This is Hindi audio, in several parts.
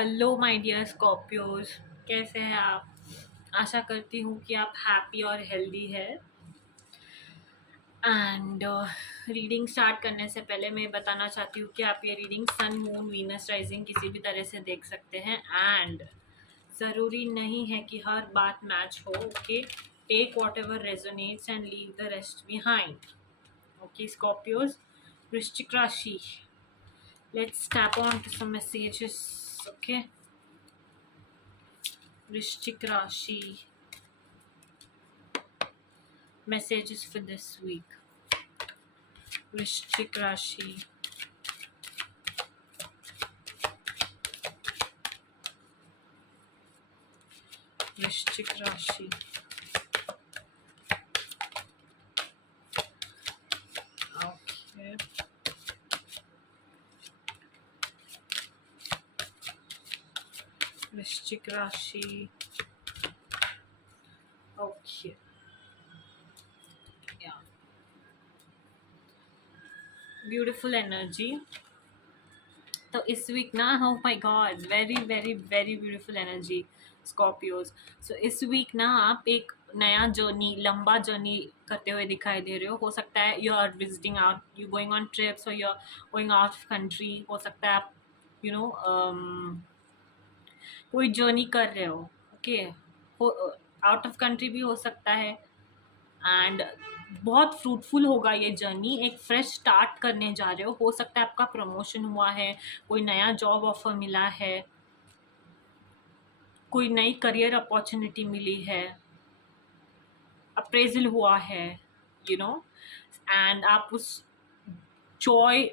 हेलो माय डियर स्कॉर्पियोज, कैसे हैं आप? आशा करती हूँ कि आप हैप्पी और हेल्दी है। एंड रीडिंग स्टार्ट करने से पहले मैं बताना चाहती हूँ कि आप ये reading sun moon Venus rising किसी भी तरह से देख सकते हैं। एंड ज़रूरी नहीं है कि हर बात मैच हो। Okay, take whatever resonates and leave the rest behind. Okay Scorpios, वृश्चिक राशि, let's tap on to some messages. Okay, वृश्चिक राशि, messages for this week. वृश्चिक राशि, वृश्चिक राशि, ओके, वृश्चिक राशि, ओके, या ब्यूटीफुल एनर्जी। तो इस वीक ना, oh my god, very very very beautiful energy Scorpios. So इस वीक ना आप एक नया जर्नी, लंबा जर्नी करते हुए दिखाई दे रहे हो सकता है you are visiting out, you going on trips और you are going out of country. हो सकता है आप यू नो कोई जर्नी कर रहे हो। ओके, आउट ऑफ कंट्री भी हो सकता है। एंड बहुत फ्रूटफुल होगा ये जर्नी। एक फ्रेश स्टार्ट करने जा रहे हो सकता है आपका प्रमोशन हुआ है, कोई नया जॉब ऑफर मिला है, कोई नई करियर अपॉर्चुनिटी मिली है, अप्रेजल हुआ है, यू नो एंड आप उस जॉय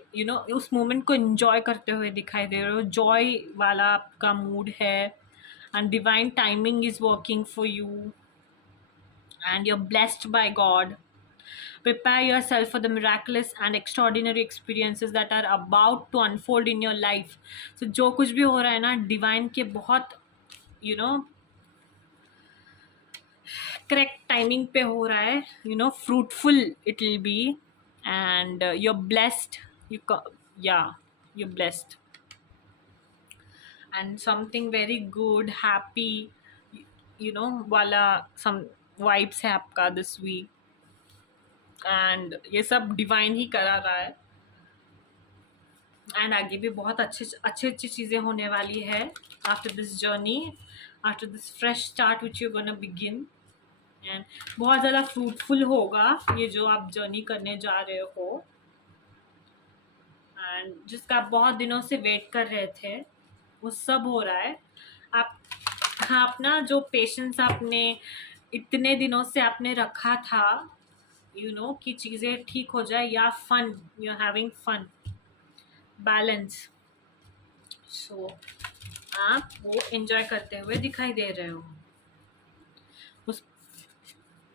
उस मोमेंट को एंजॉय करते हुए दिखाई दे रहे हो। जॉय वाला आपका मूड है and divine timing is working for you and you're blessed by God. Prepare yourself for the miraculous and extraordinary experiences that are about to unfold in your life. So जो कुछ भी हो रहा है ना, डिवाइन के बहुत करेक्ट टाइमिंग पे हो रहा है। Fruitful it will be and you're blessed. You're blessed and something very good, happy, वाला some vibes है आपका this week. एंड ये सब डिवाइन ही करा रहा है। एंड आगे भी बहुत अच्छी चीज़ें होने वाली है after this journey, after this fresh start which you gonna begin. And बहुत ज़्यादा फ्रूटफुल होगा ये जो आप जर्नी करने जा रहे हो एंड जिसका आप बहुत दिनों से वेट कर रहे थे, वो सब हो रहा है। आप अपना जो पेशेंस आपने इतने दिनों से आपने रखा था कि चीज़ें ठीक हो जाए, या fun, you are having fun, balance, so आप वो एंजॉय करते हुए दिखाई दे रहे हो। उस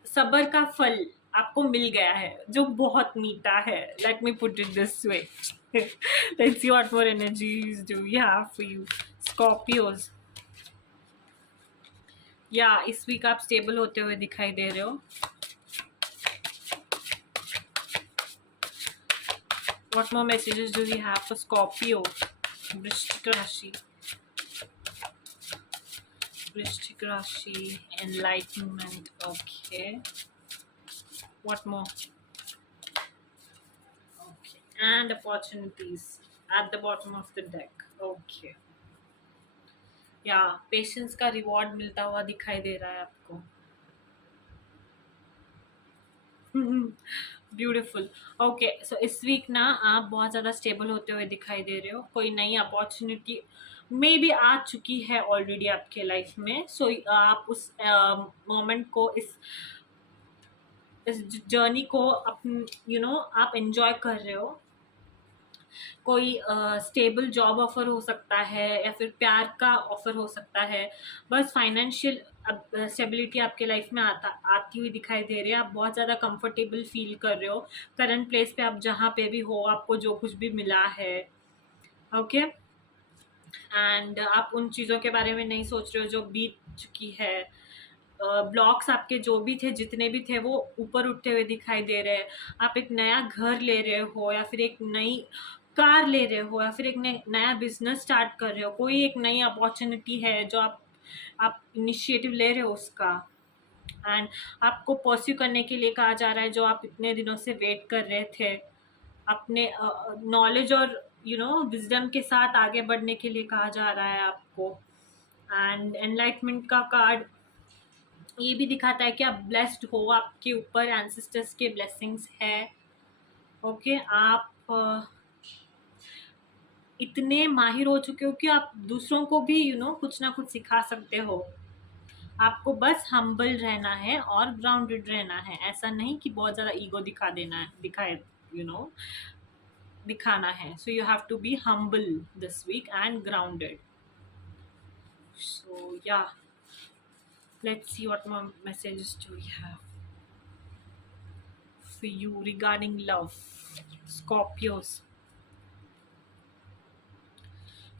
सब्र का फल आपको मिल गया है जो बहुत मीठा है। Let me put it this way. Let's see what more energies do we have for you Scorpios. या इस वीक आप स्टेबल होते हुए दिखाई दे रहे हो। What more messages do we have for Scorpio? वृश्चिक राशि, वृश्चिक राशि, enlightenment. Okay. What more? Okay. And opportunities at the bottom of the deck. Okay. या पेशेंस का रिवॉर्ड मिलता हुआ दिखाई दे रहा है आपको। ब्यूटिफुल। ओके, सो इस वीक ना आप बहुत ज़्यादा स्टेबल होते हुए दिखाई दे रहे हो। कोई नई अपॉर्चुनिटी मे भी आ चुकी है ऑलरेडी आपके लाइफ में। सो आप उस मोमेंट को, इस जर्नी को आप एंजॉय कर रहे हो। कोई स्टेबल जॉब ऑफर हो सकता है या फिर प्यार का ऑफर हो सकता है। बस फाइनेंशियल स्टेबिलिटी आपके लाइफ में आती हुई दिखाई दे रही है। आप बहुत ज़्यादा कंफर्टेबल फील कर रहे हो करंट प्लेस पे। आप जहाँ पे भी हो, आपको जो कुछ भी मिला है, ओके, एंड आप उन चीज़ों के बारे में नहीं सोच रहे हो जो बीत चुकी है। ब्लॉक्स आपके जो भी थे, जितने भी थे, वो ऊपर उठते हुए दिखाई दे रहे हैं। आप एक नया घर ले रहे हो या फिर एक नई कार ले रहे हो या फिर एक नया बिजनेस स्टार्ट कर रहे हो, कोई एक नई अपॉर्चुनिटी है जो आप इनिशिएटिव ले रहे हो उसका, एंड आपको परस्यू करने के लिए कहा जा रहा है जो आप इतने दिनों से वेट कर रहे थे, अपने नॉलेज और विजडम के साथ आगे बढ़ने के लिए कहा जा रहा है आपको। एंड एनलाइटमेंट का कार्ड ये भी दिखाता है कि आप ब्लेस्ड हो, आपके ऊपर एंसेस्टर्स के ब्लेसिंग्स है। ओके, आप इतने माहिर हो चुके हो कि आप दूसरों को भी कुछ ना कुछ सिखा सकते हो। आपको बस हम्बल रहना है और ग्राउंडेड रहना है, ऐसा नहीं कि बहुत ज़्यादा ईगो दिखाए यू नो दिखाना है। So you have to be humble this week and grounded. So yeah, let's see what more messages do we have for you regarding love. Scorpios,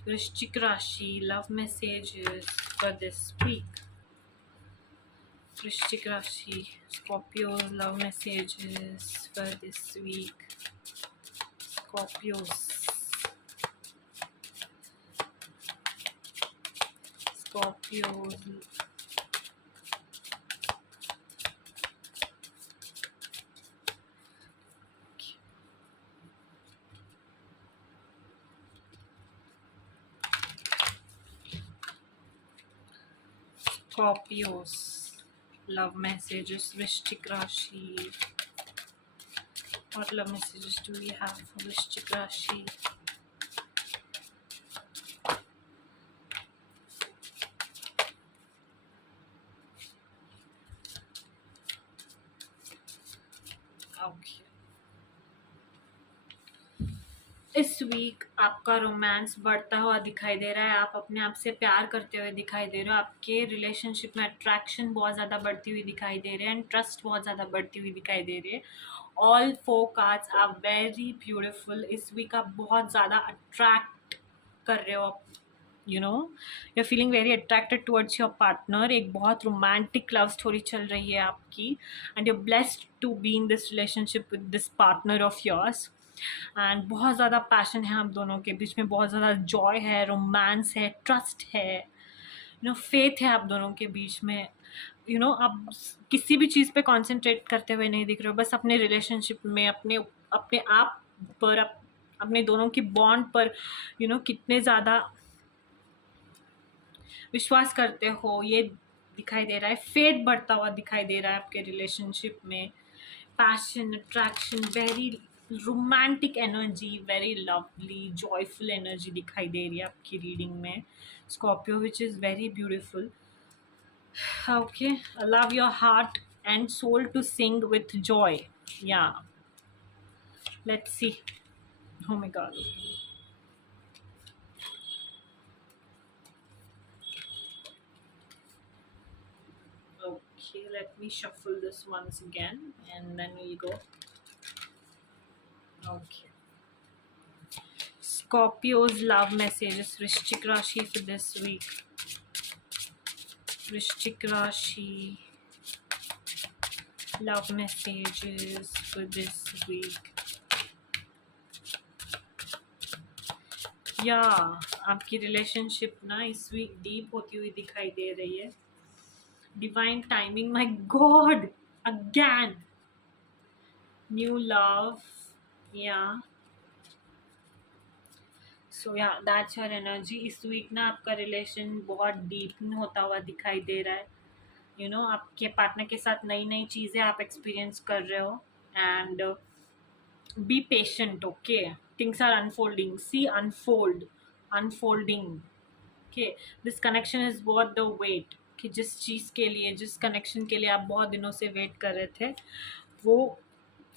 Vrishchik Rashi, love messages for this week. Vrishchik Rashi, Scorpios, love messages for this week. Scorpios. Scorpios. Scorpios, love messages, Vrishchik Rashi. What love messages do we have for Vrishchik Rashi? Okay. इस वीक आपका रोमांस बढ़ता हुआ दिखाई दे रहा है, आप अपने आप से प्यार करते हुए दिखाई दे रहे हो, आपके रिलेशनशिप में अट्रैक्शन बहुत ज़्यादा बढ़ती हुई दिखाई दे रहे हैं एंड ट्रस्ट बहुत ज़्यादा बढ़ती हुई दिखाई दे रही है। All 4 cards are very beautiful. इस वीक आप बहुत ज़्यादा अट्रैक्ट कर रहे हो, you are feeling very attracted towards your partner. एक बहुत रोमांटिक लव स्टोरी चल रही है आपकी and you are blessed to be in this relationship with this partner of yours. And बहुत ज़्यादा पैशन है आप दोनों के बीच में, बहुत ज़्यादा जॉय है, रोमांस है, ट्रस्ट है, फेथ है आप दोनों के बीच में। आप किसी भी चीज़ पे कंसंट्रेट करते हुए नहीं दिख रहे हो, बस अपने रिलेशनशिप में, अपने अपने आप पर, अपने दोनों की बॉन्ड पर कितने ज़्यादा विश्वास करते हो ये दिखाई दे रहा है। फेथ बढ़ता हुआ दिखाई दे रहा है आपके रिलेशनशिप में। Passion, attraction, very romantic energy, very lovely joyful energy दिखाई दे रही है आपकी रीडिंग में Scorpio, which is very beautiful. Okay, allow your heart and soul to sing with joy. Yeah, let's see. Oh my god. Okay, let me shuffle this once again and then we'll go. Okay. Scorpio's love messages, Vrishchik Rashi for this week. Vrishchik Rashi, love messages for this week. या आपकी रिलेशनशिप ना इस वीक डीप होती हुई दिखाई दे रही है। Divine timing, my God, again new love. या सो या दैट्स योर एनर्जी। इस वीक ना आपका रिलेशन बहुत डीप होता हुआ दिखाई दे रहा है। आपके पार्टनर के साथ नई नई चीज़ें आप एक्सपीरियंस कर रहे हो and be patient. Okay, things are unfolding, see unfolding. Okay, this connection is worth the wait. कि जिस चीज़ के लिए, जिस कनेक्शन के लिए आप बहुत दिनों से वेट कर रहे थे, वो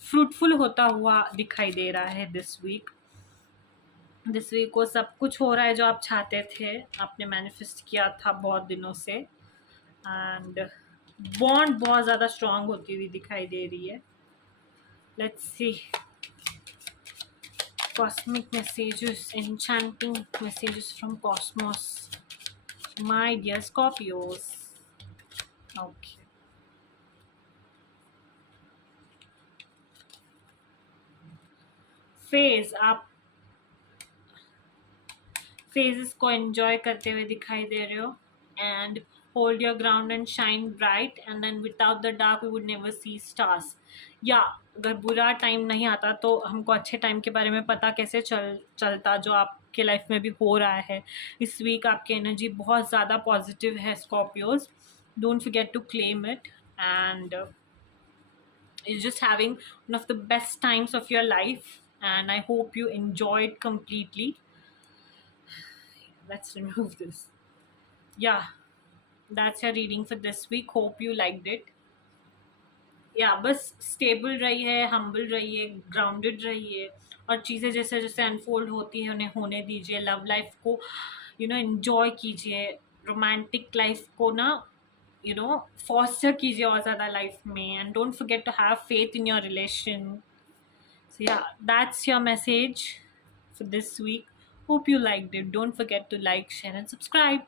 फ्रूटफुल होता हुआ दिखाई दे रहा है दिस वीक। वो सब कुछ हो रहा है जो आप चाहते थे, आपने मैनिफेस्ट किया था बहुत दिनों से, एंड बॉन्ड बहुत ज़्यादा स्ट्रांग होती हुई दिखाई दे रही है। Let's see cosmic messages, enchanting messages from cosmos, my dear Scorpios. Okay, phase, आप फेजेस को एंजॉय करते हुए दिखाई दे रहे हो. And hold your ground and shine bright, and then without the dark we would never see stars. या अगर बुरा टाइम नहीं आता तो हमको अच्छे टाइम के बारे में पता कैसे चलता जो आपके लाइफ में भी हो रहा है. इस वीक आपकी एनर्जी बहुत ज़्यादा पॉजिटिव है Scorpios. Don't forget to claim it, and you're just having one of the best times of your life, and I hope you enjoy it completely. Let's remove this. Yeah, that's your reading for this week. Hope you liked it. या बस स्टेबल रहिए, हम्बल रहिए, ग्राउंडेड रहिए, और चीज़ें जैसे जैसे अनफोल्ड होती हैं उन्हें होने दीजिए. लव लाइफ को एंजॉय कीजिए. रोमांटिक लाइफ को ना फॉस्टर कीजिए और ज़्यादा लाइफ में. And don't forget to have faith in your relation. So yeah, that's your message for this week. Hope you liked it. Don't forget to like, share, and subscribe.